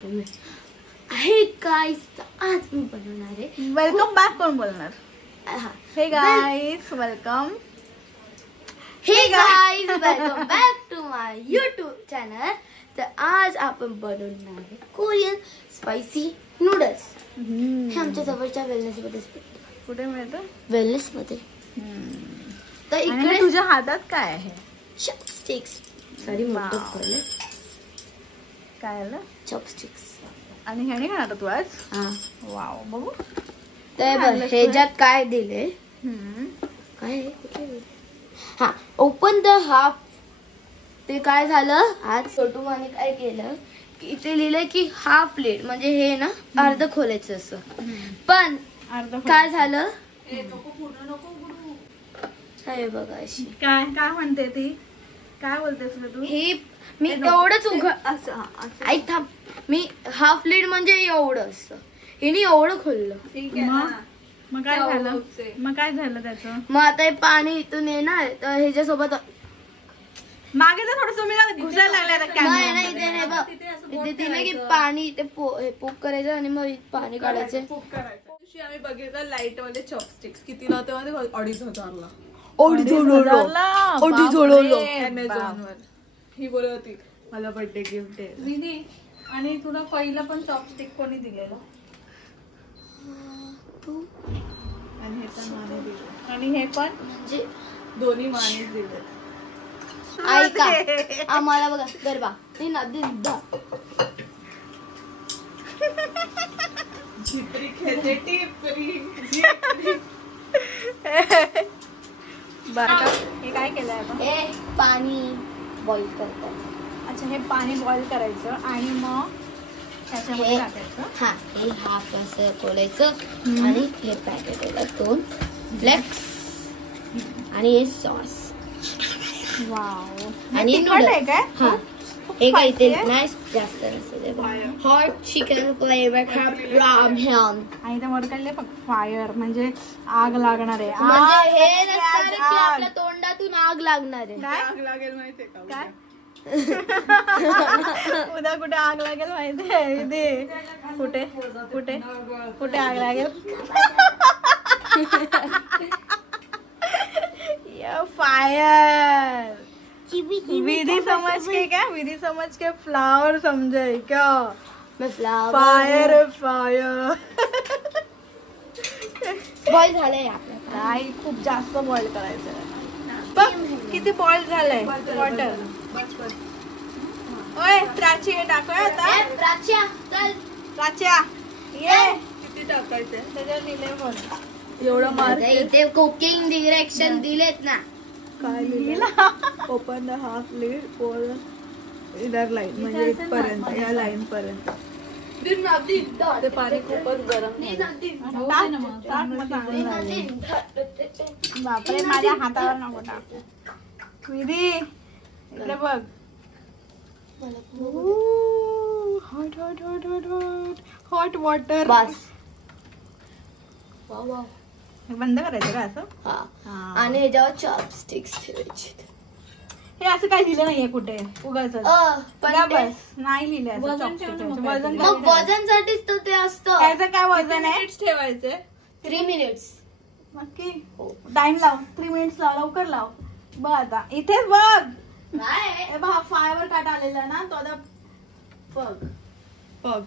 Hey guys आज मी बनवणार आहे वेलकम बॅक. कोण बोलणार? Hey guys welcome. Hey guys welcome back to my YouTube channel. तर आज आपण बनवणार आहे कोरियन स्पायसी नूडल्स. हे आमच्या जवळच्या वेलनेस मध्ये कुठे मिळतं? वेलनेस मध्ये. तर इकडे तुझ्या हातात काय आहे? चॉपस्टिक्स. सॉरी मोठं खोलले. काय आलं? चॉपस्टिक्स. आणि ह्याने खाणार तू आज? हां. वाव, बघू. तर ह्याच्यात काय दिले? काय आहे? कुठे? हां, ओपन द हाफ. ते काय झालं आज छोटू माने काय केलं की इथे लिहिलंय की हाफ प्लेट म्हणजे हे ना अर्ध खोलायचं असं. पण काय झालं? हे बघा अशी काय काय म्हणते ती? काय बोलतेस तू? हे मी एवढंच असं ऐक थांब. मी हाफ लीड म्हणजे एवढं असतं. हिने एवढं खोललं. मग काय झालं? मग काय झालं त्याचं? मग आता हे पाणी इथून येणार तर ह्याच्यासोबत मागे तर थोडस मी घुसायला लागले. नाही इथे नाही बघ. इथे दिलं की पाणी ते पोक करायचं आणि मग पाणी काढायचं. आम्ही बघितलं लाईट वाले चॉपस्टिक्स कितीला होते मध्ये? 2,500ला. अमेझॉन वर ही बोलत होती मला बर्थडे गिफ्ट आहे. आणि तुला पहिला पण चॉपस्टिक कोणी दिलेलं? आणि हे पण माने दिले. आणि हे पण म्हणजे दोन्ही मानेच दिले. ऐका आम्हाला बघा गरबा झिपरी खेळते टिपरी. हे काय केलंय आपण? हे पाणी बॉईल करतात. अच्छा, हे पाणी बॉईल करायचं आणि मग त्याच्यामध्ये टाकायचं. हा, हे हाफ असं खोलायचं आणि हे पॅकेट दोन फ्लेक्स आणि हे सॉस. वाव. आणि नूडल्स काय? हा, हे काय ते नाईस जास्त नसतं. Hot chicken flavour Ram ham. आणि त्या वरकडले फक्त फायर म्हणजे आग लागणार आहे. म्हणजे हे नसणार की आपल्या तोंडातून आग लागणार आहे. आग लागेल माहितीये का? काय? उद्या कुठे आग लागेल माहितीये? इथे कुठे कुठे कुठे आग लागेल? फायर. विधि समझ के क्या? विधि समझ के फ्लावर समझे क्या? मैं फ्लावर. Fire fire. बॉईल झालंय आपलं. नाही, खूप जास्त बॉईल करायचं. बघ किती बॉईल झालंय वॉटर. ओय प्राची हे टाकूया आता. प्राच्या चल. प्राच्या ये. किती टाकायचे? त्याच्यावर लिहिलंय बघ. एवढं मार्क इथे कुकिंग डिरेक्शन दिलेत ना. काय लिहिलं? Open the half lead for इधर लाईन म्हणजे इथपर्यंत या लाईन पर्यंत. ते पाणी खूपच गरम. बापरे, माझ्या हातावर नको टाकू. विधी इकडे बघ. Hot hot hot hot hot hot water. बस. बंद करायचं का असं? हा, आणि ह्याच्यावर चॉपस्टिक्स ठेवायचे. हे असं काही दिलं नाहीये कुठे उगाच. बस नाही लिहिलंय वजन. मग वजनसाठीच तर ते असतं. त्याचं काय वजन आहे? ठेवायचे 3 मिनिट्स. नक्की टाइम लाव. 3 मिनिट्स लाव, लवकर लाव. बघ आता इथेच बघ. नाही फायवर काट आलेला ना तो आता पग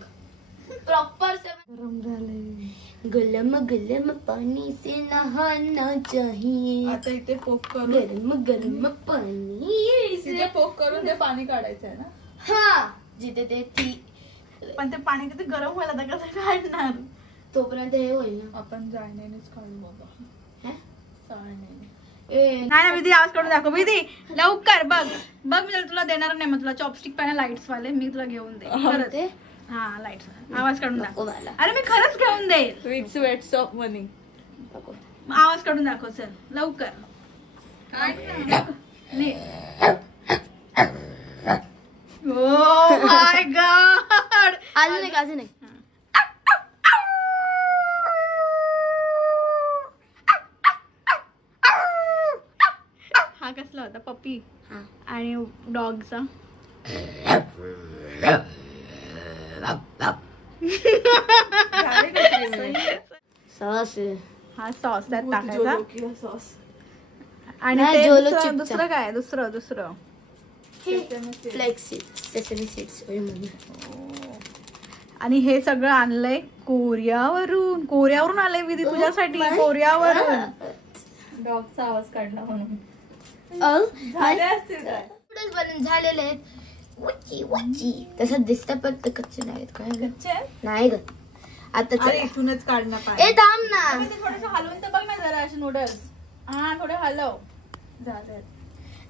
प्रॉपर. गरम झालंय. गलम गलम पानी से नहाना चाहिए. आता इथे पोक करून गरम गरम पाणी. तिथे पोक करून ते पाणी काढायचं आहे ना? हा, जिथे ते ती. पण ते पाणी किती गरम व्हायला तर कसं काढणार? तोपर्यंत हे होईल ना. आपण जाळण्यानेच काढू बाबा. जाळण्याने. नाही ना विधी, आवाज काढून दाखव. विधी लवकर बघ बघ. मी तुला देणार नाही. मग तुला चॉपस्टिक पाहिजे लाईट्स वाले मी तुला घेऊन दे. हा लाईट्स. आवाज काढून दाखव. अरे मी खरंच घेऊन देईल. विथ स्वेट्स ऑफ मनी. आवाज काढून दाखव. चल लवकर. Oh my God. अजून एक. हा कसला होता? पप्पी आणि डॉगचा. सॉस हा सॉस त्यात टाकायचा सॉस आणि नाही, ते जोलो दुसरं चिप्सचा. दुसरं काय दुसरं फ्लेक्स सेसमी सीड्स आणि हे सगळं आणलंय कोरियावरून आलंय विधी तुझ्यासाठी कोरियावरून. डॉगचा आवाज काढला म्हणून बनून झालेले आहेत. वच्ची वच्ची तसं दिसतं पण ते कच्चे नाहीत. काय नाही ग आता अरे चला. इथूनच काढणं ए पाहिजे. थांब ना. थोडस हलवून तर बघ ना जरा असे नूडल्स. हा थोडे हलव.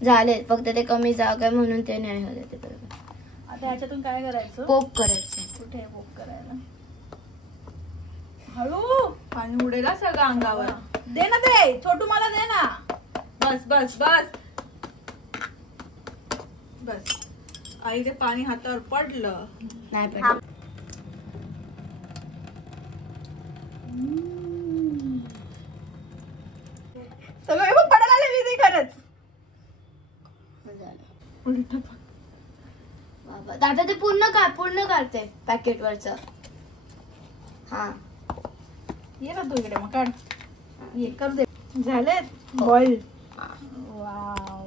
झाले फक्त ते कमी जागा आहे म्हणून ते नाही हले ते बरोबर. आता ह्याच्यातून काय करायचं पोप करायचं. कुठे पोप करायला हळू पाणी उडेल हा सगळं अंगावर. दे ना ते छोटू मला दे ना. बस बस बस बस. आई ते पाणी हातावर पडलं. नाही पण सगळं हे बघ पडायला आले विधी खरंच. झालं. बाबा दादा ते पूर्ण काढते पॅकेट वरच. हा ये ना तू इकडे मग काढ. ये कर दे. झालेत बॉईल. वाव.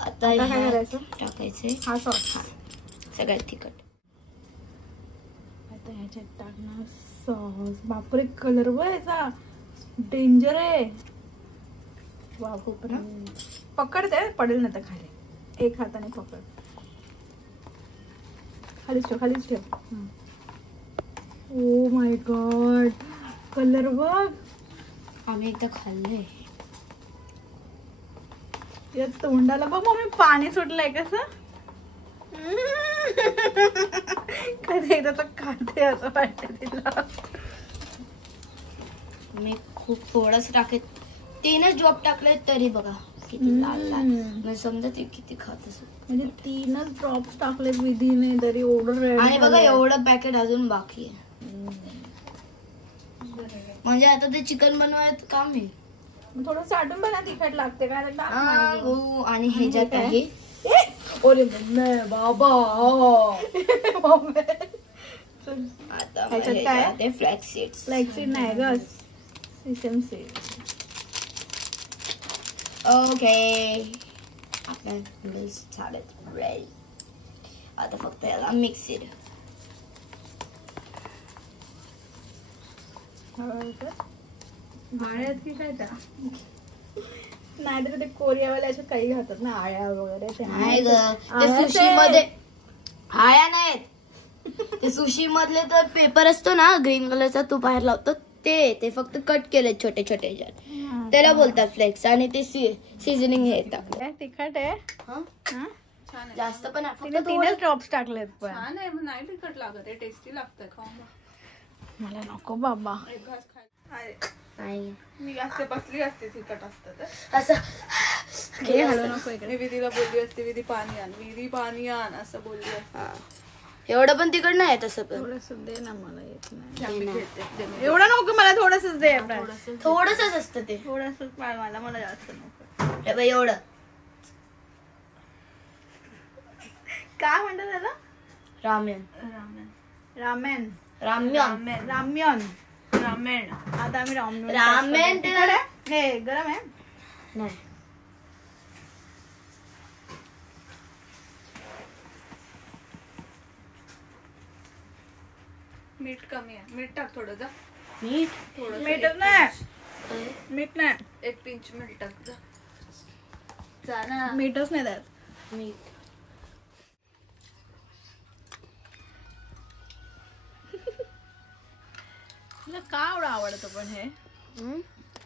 आता काय ह्यात करायचं? टाकायचे हा सॉस. सगळ्यात तिखट. आता ह्याच्यात टाकणार सॉस. बापरे कलर बघायचा डेंजर आहे. वा खूप ना. पकडते पडेल ना तर खाली. एक हाताने पकड. खालीच ठेव. ओ माय गॉड कलर बघ. आम्ही एकदा खाल्लंय. या तोंडाला बघ मम्मी पाणी सुटलंय कसं. कधी एकदा तर खाते असं वाटतं तिला. मी खूप थोडस टाकत 3च ड्रॉप टाकले तरी बघा किती लाल लाल. म्हणजे समजा ते किती खात असत. म्हणजे 3च ड्रॉप्स टाकले विधीने तरी एवढं रेड. आणि बघा एवढं पॅकेट अजून बाकी आहे. म्हणजे आता ते चिकन बनवायचं काम आहे. थोडं साठून बघा तिखट लागते काय तर टाक ना अजून. हो आणि ह्याच्यात आहे ओरे बाबा. आता ह्याच्यात काय आहे? ते फ्लॅक्स सीड्स. फ्लॅक्सीड नाही ग सेसम सीड. ओके आपल्या नूडल्स झालेत रेडी. आता फक्त याला मिक्सर. आळ्यात की काय त्या नाही तर ते कोरियावाले असे काही घालतात ना आळ्या वगैरे ते नाही ग ते आळ्याच सुशी आहे. मध्ये आळ्या नाहीत. ते सुशी मधले तर पेपर असतो ना ग्रीन कलरचा तो बाहेर लावतो ते फक्त कट केले छोटे छोटे ह्याच्यात. त्याला बोलतात फ्लेक्स. आणि ते सीझनिंग हे टाकलं. तिखट आहे. हं? हा? छान आहे. जास्त पण नाही, तिने फक्त 3च ड्रॉप्स टाकलेत पण छान आहे. मग नाही तिखट लागत आहे. टेस्टी लागतं. खाऊन बघ. मला नको बाबा. एक घास खाय. अरे नाही मी असते बसली असते तिखट असतं तर. असं हे हलवू नको इकडे. मी विधीला बोलली असते विधी पाणी आण विधी पाणी आण असं बोलली असते. हा. एवढं पण तिकड नाही तसं पण थोडस दे ना मला येत नाही. आम्ही घेते. दे मी. एवढं नको मला थोडस दे. थोडंसच असतं ते. थोडस मला जास्त नको. हे बघ एवढं. काय म्हणतात त्याला. Ramen ramen ramen ramen. Ramen. आता आम्ही रामेन. रामेन ते तिखट आहे? हे गरम आहे. नाही मीठ कमी आहे. मीठ टाक थोडं जा. मीठ थोडं मीठच नाही. मीठ नाही. एक पिंच मीठ टाक जा. जा ना. मीठच नाही त्यात. मीठ तुला का एवढं आवडतं पण हे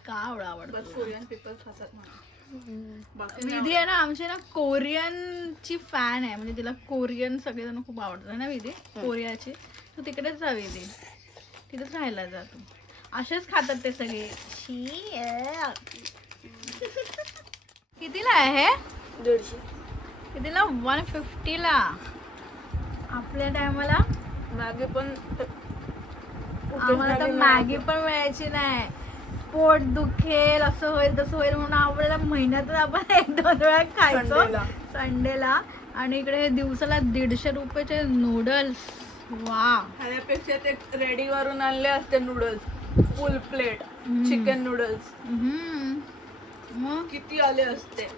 का एवढं बस आवडतं. कोरियन पीपल खातात म्हणून. बाकी नाही विधी आहे ना आमची ना कोरियनची फॅन आहे. म्हणजे तिला कोरियन सगळेजण खूप आवडतात ना विधी. कोरियाची. तू तिकडेच जा विधी. तिथेच राहायला जा तू. असेच खातात ते सगळे. कितीला आहे हे. 150. कितीला 150 ला. आपल्या टायमाला मागे पण आम्हाला तर मॅगी पण मिळायची नाही. पोट दुखेल असं होईल तसं होईल म्हणून आपल्याला महिन्यातून आपण 1-2 वेळा खायचो संडेला. संडेला. आणि इकडे दिवसाला 150 रुपयाचे नूडल्स. वा ह्यापेक्षा ते रेडी वरून आणले असते नूडल्स फुल प्लेट चिकन नूडल्स मग किती आले असते.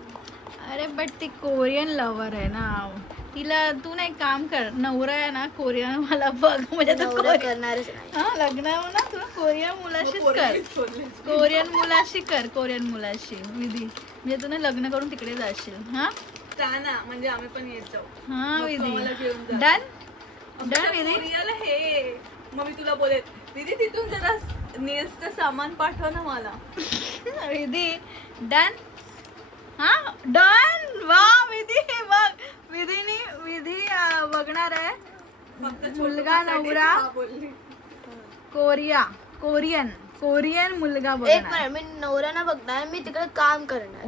अरे बट ती कोरियन लवर आहे ना, तिला तू ना एक काम कर, नवरा आहे ना कोरियन मला बघ, म्हणजे करणारच नाही. हा लग्न आहे ना तुला कोरियन मुलाशीच कर, कोरियन मुलाशी कर, कोरियन मुलाशी विधी, म्हणजे तू ना लग्न करून तिकडे जाशील. हा ना म्हणजे आम्ही पण येत जाऊ. हा मग विधी मला घेऊन जा. डन विधी. कोरियाला हे मग मी तुला बोलेल दीदी तिथून जरा नेल्सचं सामान पाठव ना मला. विधी डन. हा डन. वा विधी बघ, विधी बघणार आहे मुलगा नवरा कोरियन मुलगा एक बघणार. मिनिट, मी नवरा ना बघणार, मी तिकडे काम करणार.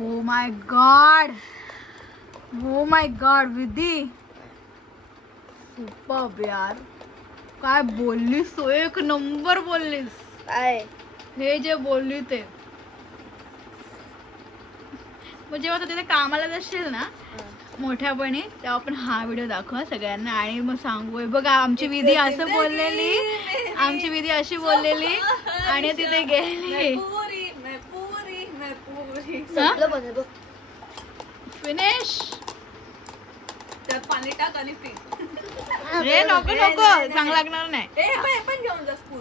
ओ माय गॉड विधी सुपर्ब यार, काय बोललीस तू, एक नंबर बोललीस. काय हे जे बोलली ते, मग जेव्हा तू तिथे कामाला जाशील ना मोठ्यापणी, तेव्हा आपण हा व्हिडिओ दाखव सगळ्यांना आणि मग सांगू बघा आमची विधी असं बोललेली, आमची विधी अशी बोललेली आणि तिथे गेली. सगळं बनव बघ. फिनिश. त्यात पाणी टाक आणि पी. नको चांगलं लागणार नाही. पण घेऊन जा स्पून.